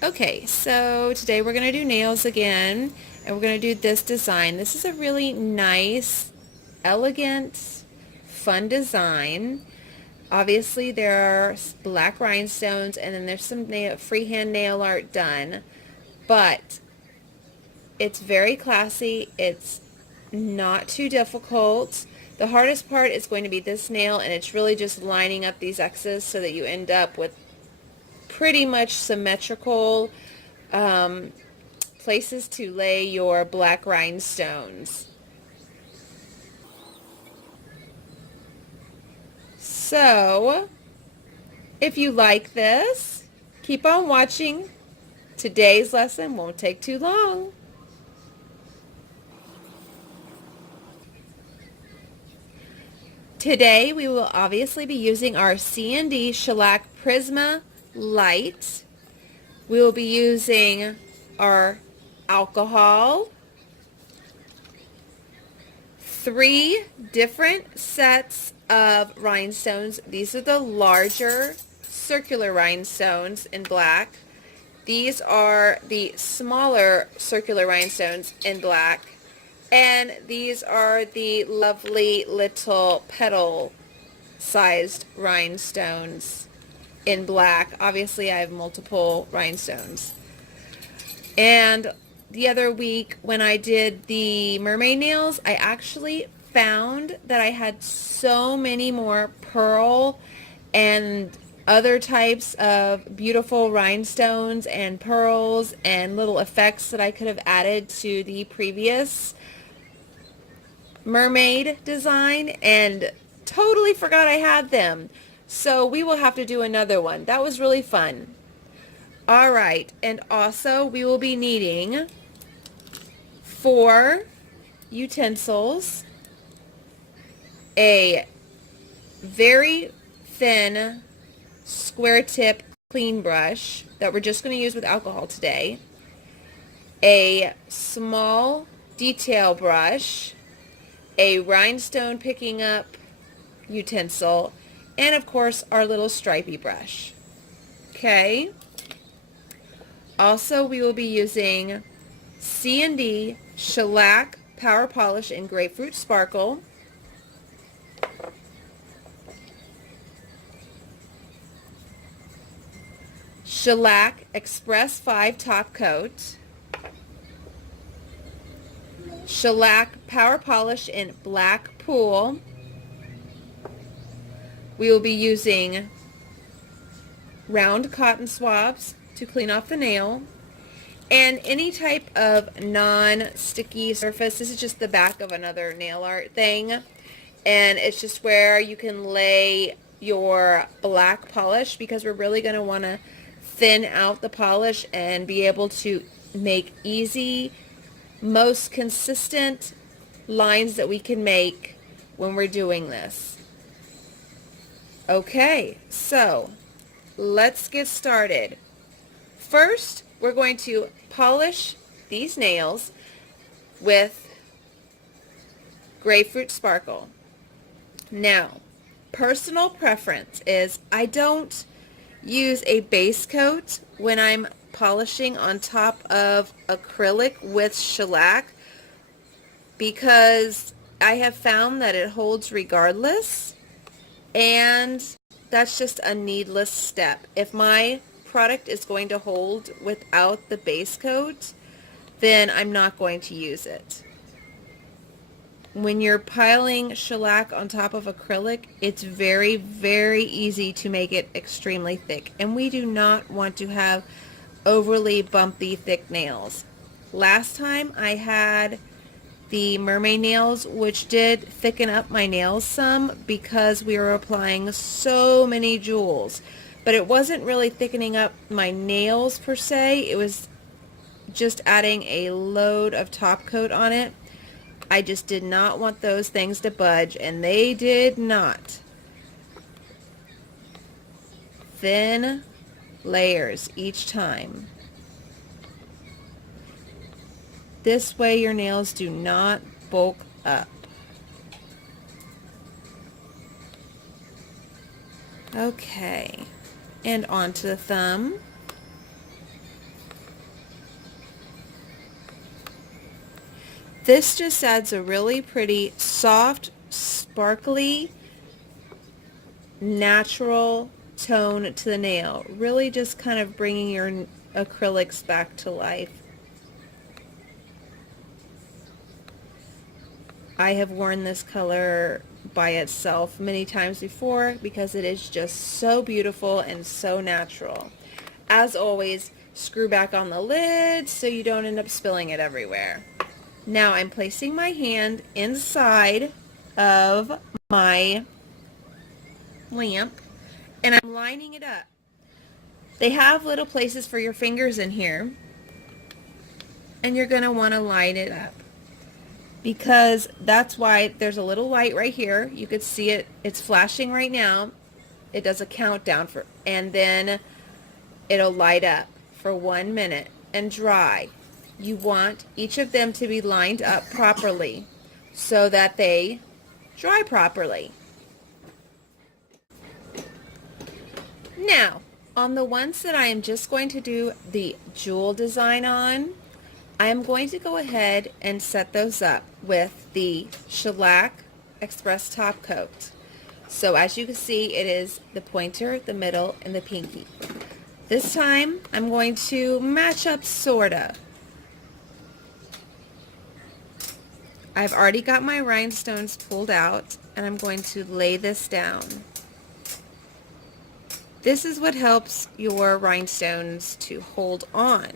Okay, so today we're going to do nails again, and we're going to do this design. This is a really nice, elegant, fun design. Obviously there are black rhinestones, and then there's some freehand nail art done, but it's very classy. It's not too difficult. The hardest part is going to be this nail, and it's really just lining up these X's so that you end up with pretty much symmetrical um, places to lay your black rhinestones. So, if you like this, keep on watching. Today's lesson won't take too long. Today we will obviously be using our C&D Shellac Prisma Light. We will be using our alcohol, 3 different sets of rhinestones. These are the larger circular rhinestones in black. These are the smaller circular rhinestones in black. And these are the lovely little petal sized rhinestones in black. Obviously I have multiple rhinestones. And the other week when I did the mermaid nails, I actually found that I had so many more pearl and other types of beautiful rhinestones and pearls and little effects that I could have added to the previous mermaid design and totally forgot I had them. So we will have to do another one. That was really fun. All right, and also we will be needing 4 utensils, a very thin square tip clean brush that we're just going to use with alcohol today, a small detail brush, a rhinestone picking up utensil, and of course our little stripey brush. Okay. Also, we will be using C&D Shellac Power Polish in Grapefruit Sparkle, Shellac Express 5 Top Coat, Shellac Power Polish in Black Pool. We will be using round cotton swabs to clean off the nail, and any type of non-sticky surface. This is just the back of another nail art thing, and it's just where you can lay your black polish, because we're really going to want to thin out the polish and be able to make easy, most consistent lines that we can make when we're doing this. Okay, so let's get started. First, we're going to polish these nails with Grapefruit Sparkle. Now, personal preference is I don't use a base coat when I'm polishing on top of acrylic with shellac, because I have found that it holds regardless, and that's just a needless step. If my product is going to hold without the base coat, then I'm not going to use it. When you're piling shellac on top of acrylic, it's very, very easy to make it extremely thick, and we do not want to have overly bumpy thick nails. Last time I had the mermaid nails, which did thicken up my nails some because we were applying so many jewels, but it wasn't really thickening up my nails per se. It was just adding a load of top coat on it. I just did not want those things to budge, and they did not. Thin layers each time. This way your nails do not bulk up. Okay, and onto the thumb. This just adds a really pretty, soft, sparkly, natural tone to the nail. Really just kind of bringing your acrylics back to life. I have worn this color by itself many times before because it is just so beautiful and so natural. As always, screw back on the lid so you don't end up spilling it everywhere. Now I'm placing my hand inside of my lamp and I'm lining it up. They have little places for your fingers in here, and you're going to want to line it up because that's why there's a little light right here. You could see it. It's flashing right now. It does a countdown and then it'll light up for 1 minute and dry. You want each of them to be lined up properly so that they dry properly. Now, on the ones that I am just going to do the jewel design on, I am going to go ahead and set those up with the shellac express top coat. So as you can see, it is the pointer, the middle, and the pinky. This time, I'm going to match up sorta. I've already got my rhinestones pulled out, and I'm going to lay this down. This is what helps your rhinestones to hold on.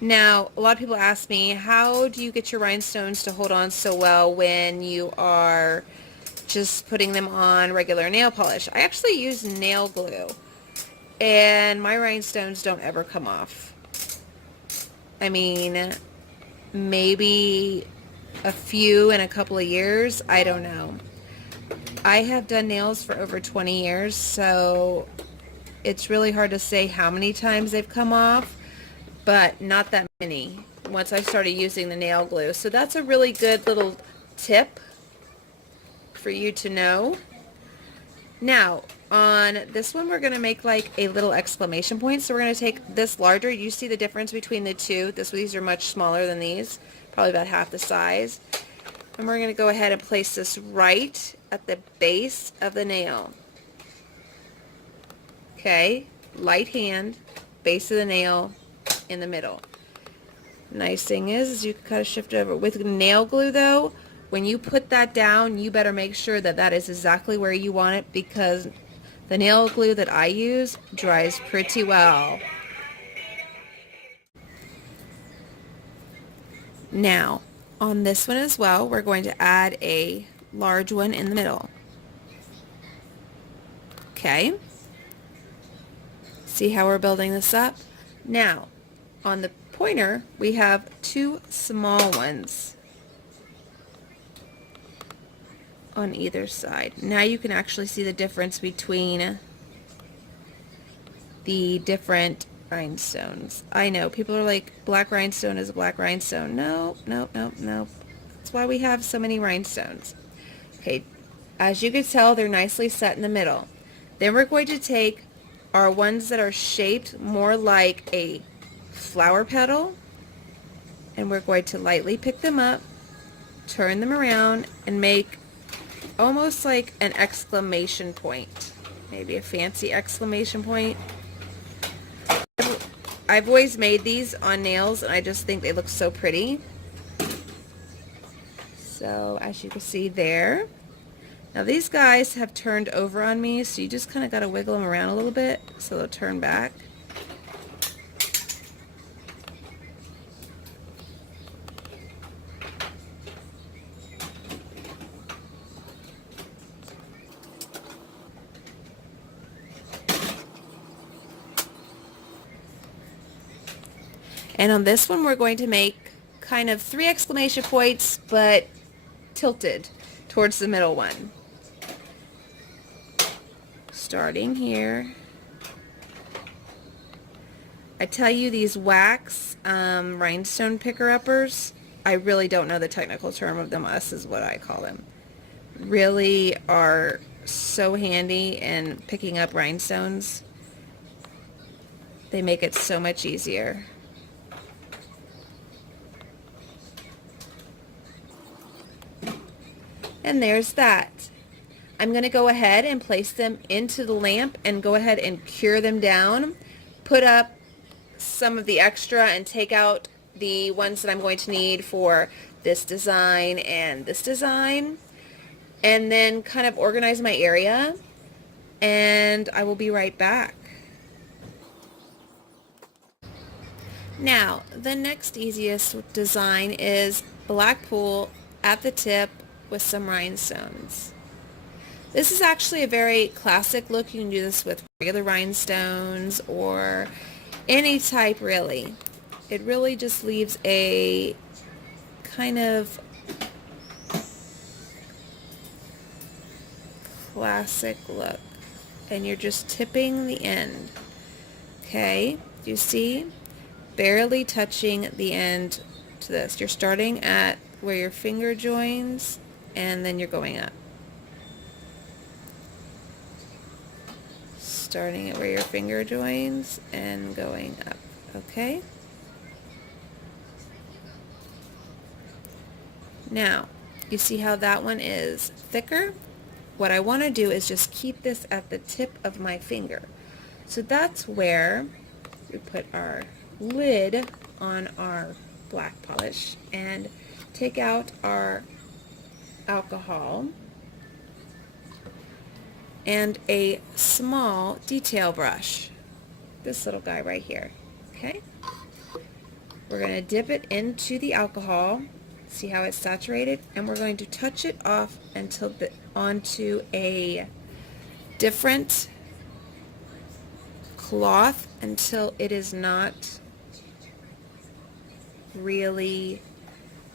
Now, a lot of people ask me, how do you get your rhinestones to hold on so well when you are just putting them on regular nail polish? I actually use nail glue, and my rhinestones don't ever come off. I mean, maybe a few in a couple of years, I don't know. I have done nails for over 20 years, so it's really hard to say how many times they've come off, but not that many once I started using the nail glue. So that's a really good little tip for you to know. Now, on this one, we're going to make like a little exclamation point. So we're going to take this larger. You see the difference between the two. These are much smaller than these, probably about half the size. And we're going to go ahead and place this right at the base of the nail. Okay, light hand, base of the nail, in the middle. Nice thing is you can kind of shift it over. With nail glue though, when you put that down, you better make sure that that is exactly where you want it, because the nail glue that I use dries pretty well. Now, on this one as well, we're going to add a large one in the middle. Okay. See how we're building this up? Now, on the pointer, we have two small ones on either side. Now you can actually see the difference between the different rhinestones. I know, people are like, black rhinestone is a black rhinestone. No, no, no, no. That's why we have so many rhinestones. Okay, as you can tell, they're nicely set in the middle. Then we're going to take our ones that are shaped more like a flower petal, and we're going to lightly pick them up, turn them around, and make almost like an exclamation point. Maybe a fancy exclamation point. I've always made these on nails, and I just think they look so pretty. So as you can see there. Now these guys have turned over on me, so you just kind of got to wiggle them around a little bit so they'll turn back. And on this one, we're going to make kind of 3 exclamation points, but tilted towards the middle one. Starting here. I tell you, these wax rhinestone picker-uppers, I really don't know the technical term of them. Us is what I call them. Really are so handy in picking up rhinestones. They make it so much easier. And there's that. I'm going to go ahead and place them into the lamp and go ahead and cure them down. Put up some of the extra and take out the ones that I'm going to need for this design and this design. And then kind of organize my area. And I will be right back. Now, the next easiest design is black pool at the tip with some rhinestones. This is actually a very classic look. You can do this with regular rhinestones or any type really. It really just leaves a kind of classic look. And you're just tipping the end. Okay, do you see? Barely touching the end to this. You're starting at where your finger joins and then you're going up. Starting at where your finger joins and going up. Okay? Now, you see how that one is thicker? What I want to do is just keep this at the tip of my finger. So that's where we put our lid on our black polish and take out our alcohol and a small detail brush. This little guy right here. Okay? We're going to dip it into the alcohol. See how it's saturated? And we're going to touch it off until onto a different cloth until it is not really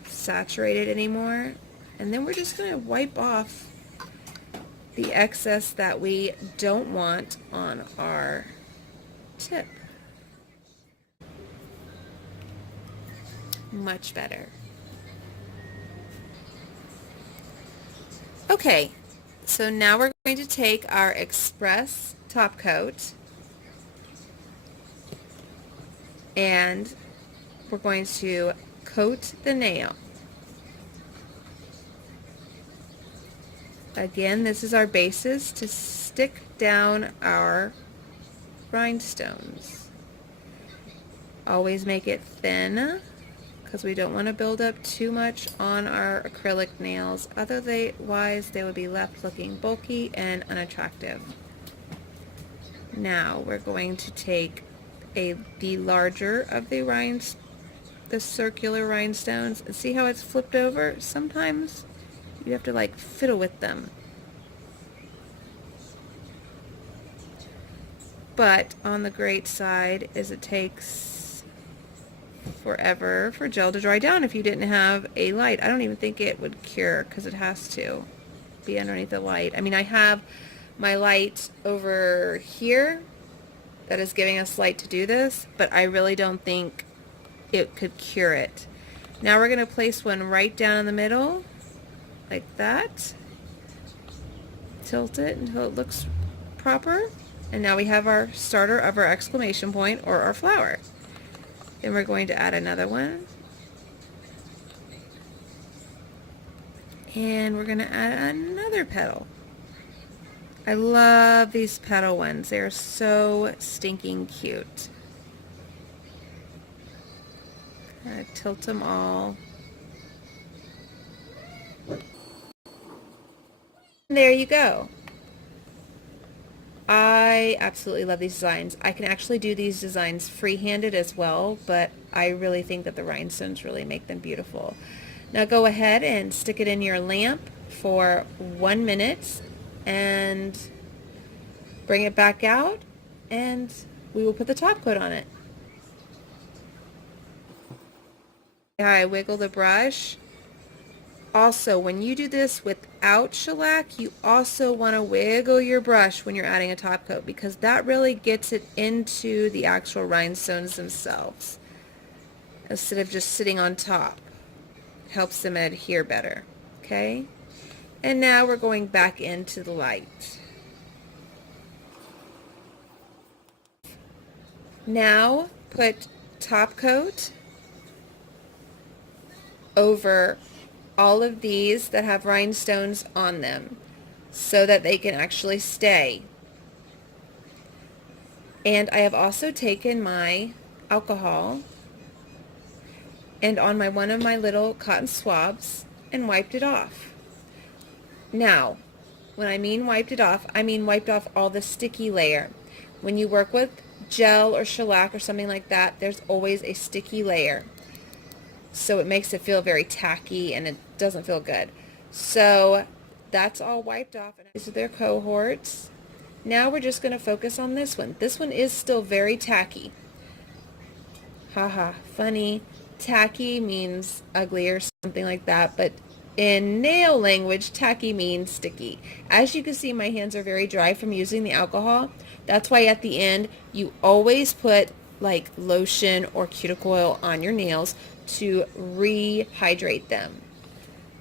saturated anymore. And then we're just going to wipe off the excess that we don't want on our tip. Much better. Okay, so now we're going to take our express top coat and we're going to coat the nail. Again, this is our basis to stick down our rhinestones. Always make it thin because we don't want to build up too much on our acrylic nails. Otherwise, they would be left looking bulky and unattractive. Now we're going to take the larger of the circular rhinestones, and see how it's flipped over? Sometimes you have to like fiddle with them. But on the great side is it takes forever for gel to dry down if you didn't have a light. I don't even think it would cure because it has to be underneath the light. I mean, I have my light over here that is giving us light to do this, but I really don't think it could cure it. Now we're going to place one right down in the middle like that. Tilt it until it looks proper. And now we have our starter of our exclamation point or our flower. Then we're going to add another one. And we're going to add another petal. I love these petal ones. They're so stinking cute. Kind of tilt them all. And there you go. I absolutely love these designs. I can actually do these designs free-handed as well, but I really think that the rhinestones really make them beautiful. Now go ahead and stick it in your lamp for 1 minute and bring it back out, and we will put the top coat on it. I wiggle the brush. Also, when you do this without shellac, you also want to wiggle your brush when you're adding a top coat because that really gets it into the actual rhinestones themselves instead of just sitting on top. Helps them adhere better. Okay? And now we're going back into the light. Now put top coat over all of these that have rhinestones on them so that they can actually stay. And I have also taken my alcohol and on one of my little cotton swabs and wiped it off. Now, when I mean wiped it off, I mean wiped off all the sticky layer. When you work with gel or shellac or something like that, there's always a sticky layer. So it makes it feel very tacky and it doesn't feel good. So that's all wiped off. These are their cohorts. Now we're just going to focus on this one. This one is still very tacky. Haha, funny. Tacky means ugly or something like that, but in nail language, tacky means sticky. As you can see, my hands are very dry from using the alcohol. That's why at the end, you always put like lotion or cuticle oil on your nails to rehydrate them.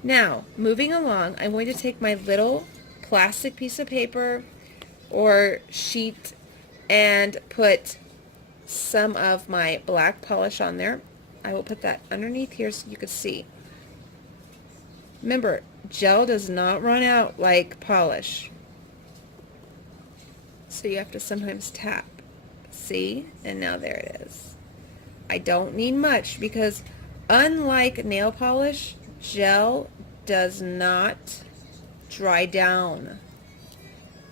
Now, moving along, I'm going to take my little plastic piece of paper or sheet and put some of my black polish on there. I will put that underneath here so you can see. Remember, gel does not run out like polish. So you have to sometimes tap. See? And now there it is. I don't need much because unlike nail polish, gel does not dry down.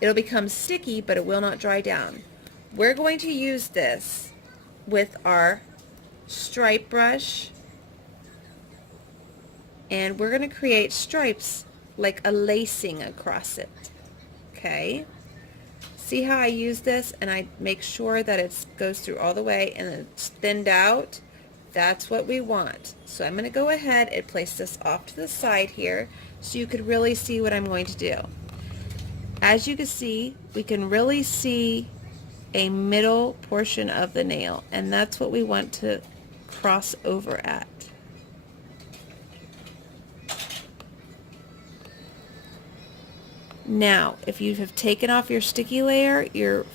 It'll become sticky, but it will not dry down. We're going to use this with our stripe brush, and we're going to create stripes like a lacing across it. Okay? See how I use this and I make sure that it goes through all the way and it's thinned out? That's what we want. So I'm going to go ahead and place this off to the side here so you could really see what I'm going to do. As you can see, we can really see a middle portion of the nail, and that's what we want to cross over at. Now, if you have taken off your sticky layer, your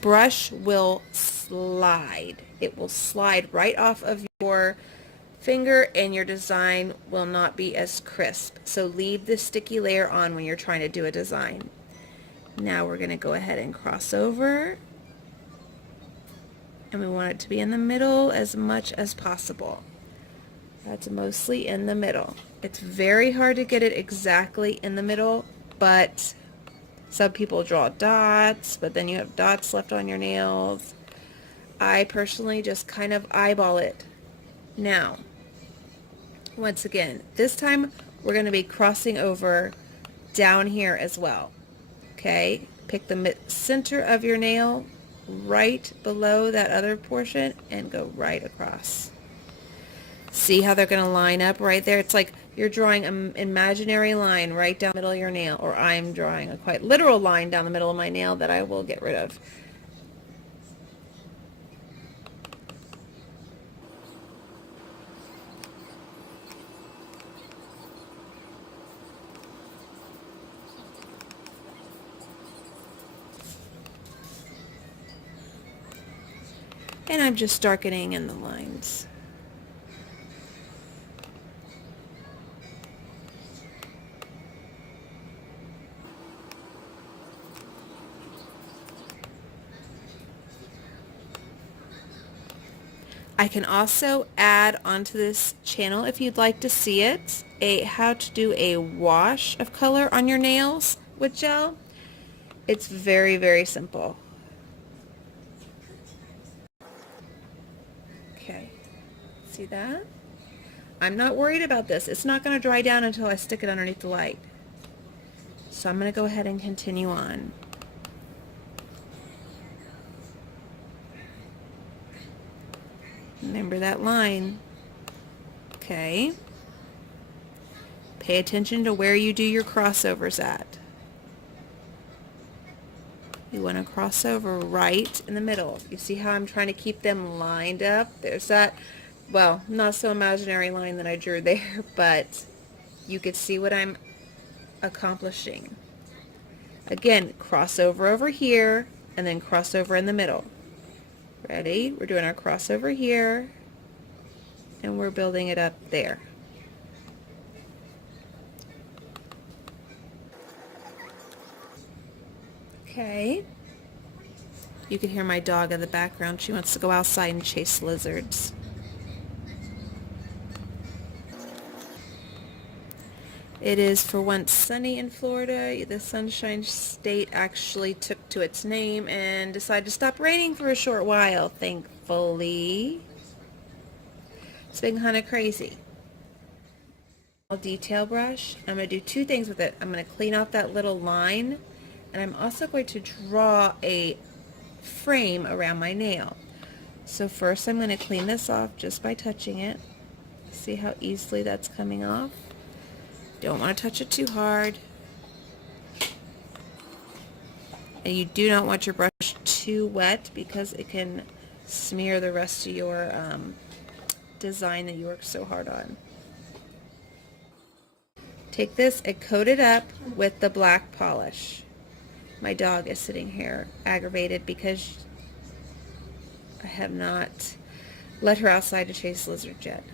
brush will slide. It will slide right off of your finger and your design will not be as crisp. So leave the sticky layer on when you're trying to do a design. Now we're going to go ahead and cross over, and we want it to be in the middle as much as possible. That's mostly in the middle. It's very hard to get it exactly in the middle, but some people draw dots, but then you have dots left on your nails. I personally just kind of eyeball it. Now, once again, this time we're going to be crossing over down here as well. Okay, pick the center of your nail right below that other portion and go right across. See how they're going to line up right there? It's like you're drawing an imaginary line right down the middle of your nail, or I'm drawing a quite literal line down the middle of my nail that I will get rid of. And I'm just darkening in the lines. I can also add onto this channel, if you'd like to see it, how to do a wash of color on your nails with gel. It's very, very simple. Okay, see that? I'm not worried about this. It's not going to dry down until I stick it underneath the light. So I'm going to go ahead and continue on. Remember that line. Okay. Pay attention to where you do your crossovers at. You want to cross over right in the middle. You see how I'm trying to keep them lined up? There's that, well, not so imaginary line that I drew there, but you could see what I'm accomplishing. Again, crossover over here and then crossover in the middle. Ready? We're doing our crossover here and we're building it up there. Okay. You can hear my dog in the background. She wants to go outside and chase lizards. It is for once sunny in Florida. The Sunshine State actually took to its name and decided to stop raining for a short while, thankfully. It's been kind of crazy. Detail brush. I'm going to do two things with it. I'm going to clean out that little line, and I'm also going to draw a frame around my nail. So first I'm going to clean this off just by touching it. See how easily that's coming off? Don't want to touch it too hard. And you do not want your brush too wet because it can smear the rest of your design that you worked so hard on. Take this and coat it up with the black polish. My dog is sitting here aggravated because I have not let her outside to chase lizards yet.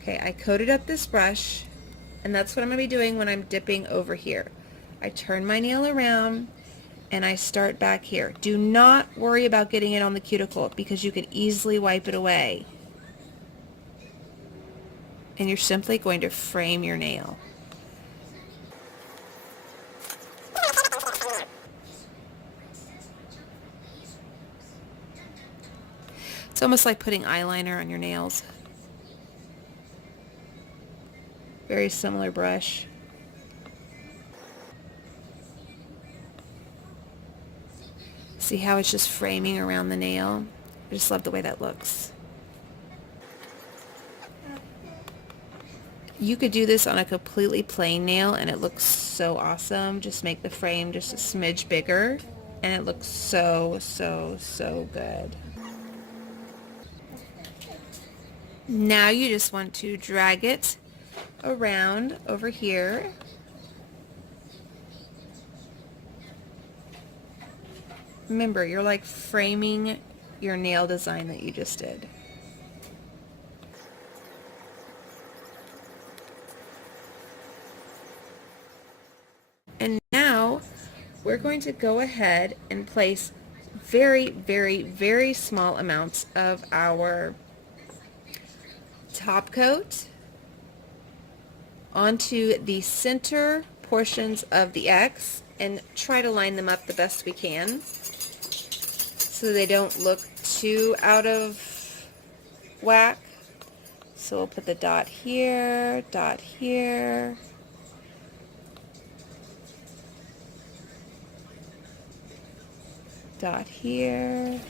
Okay, I coated up this brush, and that's what I'm going to be doing when I'm dipping over here. I turn my nail around and I start back here. Do not worry about getting it on the cuticle because you can easily wipe it away. And you're simply going to frame your nail. It's almost like putting eyeliner on your nails. Very similar brush. See how it's just framing around the nail? I just love the way that looks. You could do this on a completely plain nail and it looks so awesome. Just make the frame just a smidge bigger and it looks so, so, so good. Now you just want to drag it around over here. Remember, you're like framing your nail design that you just did. And now we're going to go ahead and place very, very, very small amounts of our top coat onto the center portions of the X and try to line them up the best we can so they don't look too out of whack. So we'll put the dot here, dot here. Dot here.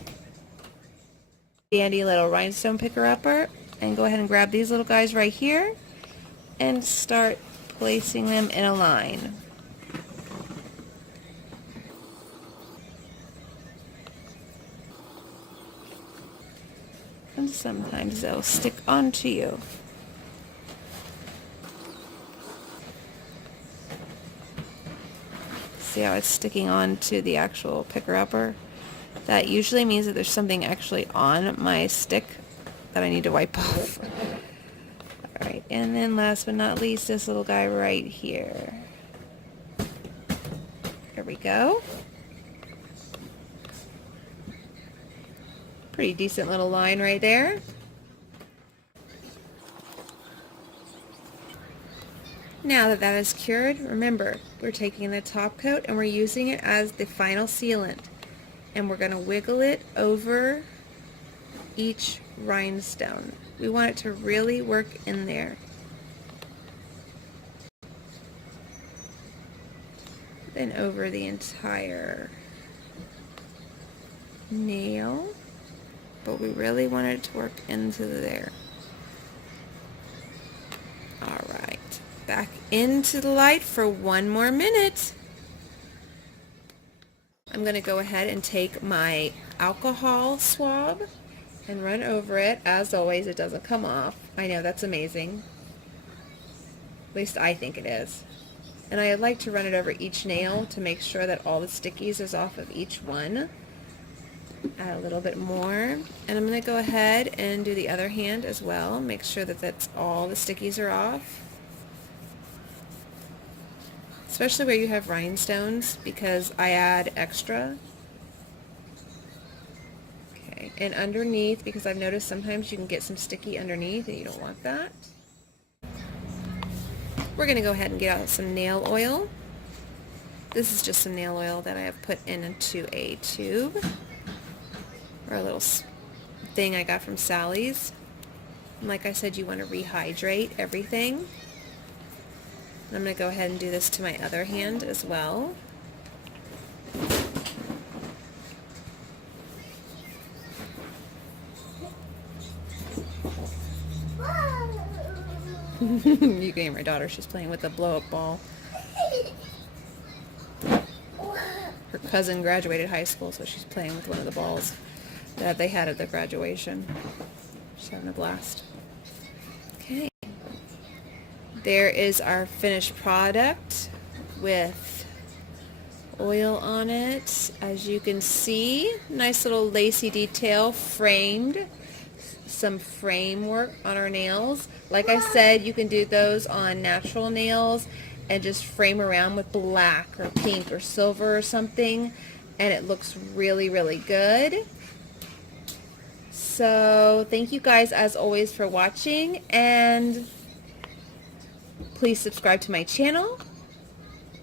Dandy little rhinestone picker-upper, and go ahead and grab these little guys right here and start placing them in a line. And sometimes they'll stick onto you. See how it's sticking on to the actual picker-upper? That usually means that there's something actually on my stick that I need to wipe off. Alright, and then last but not least, this little guy right here. There we go. Pretty decent little line right there. Now that that is cured, remember, we're taking the top coat and we're using it as the final sealant. And we're going to wiggle it over each rhinestone. We want it to really work in there. Then over the entire nail. But we really want it to work into there. Alright. Back into the light for one more minute. I'm going to go ahead and take my alcohol swab and run over it. As always, it doesn't come off. I know, that's amazing. At least I think it is. And I like to run it over each nail to make sure that all the stickies is off of each one. Add a little bit more. And I'm going to go ahead and do the other hand as well. Make sure that that's all the stickies are off. It's especially where you have rhinestones, because I add extra. Okay, and underneath, because I've noticed sometimes you can get some sticky underneath and you don't want that. We're going to go ahead and get out some nail oil. This is just some nail oil that I have put into a tube, or a little thing I got from Sally's. And like I said, you want to rehydrate everything. I'm going to go ahead and do this to my other hand as well. You can hear my daughter, she's playing with a blow-up ball. Her cousin graduated high school, so she's playing with one of the balls that they had at the graduation. She's having a blast. Okay. There is our finished product with oil on it. As you can see, nice little lacy detail, framed. Some framework on our nails. Like I said, you can do those on natural nails and just frame around with black or pink or silver or something, and it looks really, really good. So thank you guys as always for watching, and please subscribe to my channel,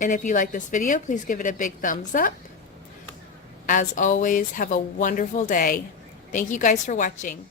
and if you like this video, please give it a big thumbs up. As always, have a wonderful day. Thank you guys for watching.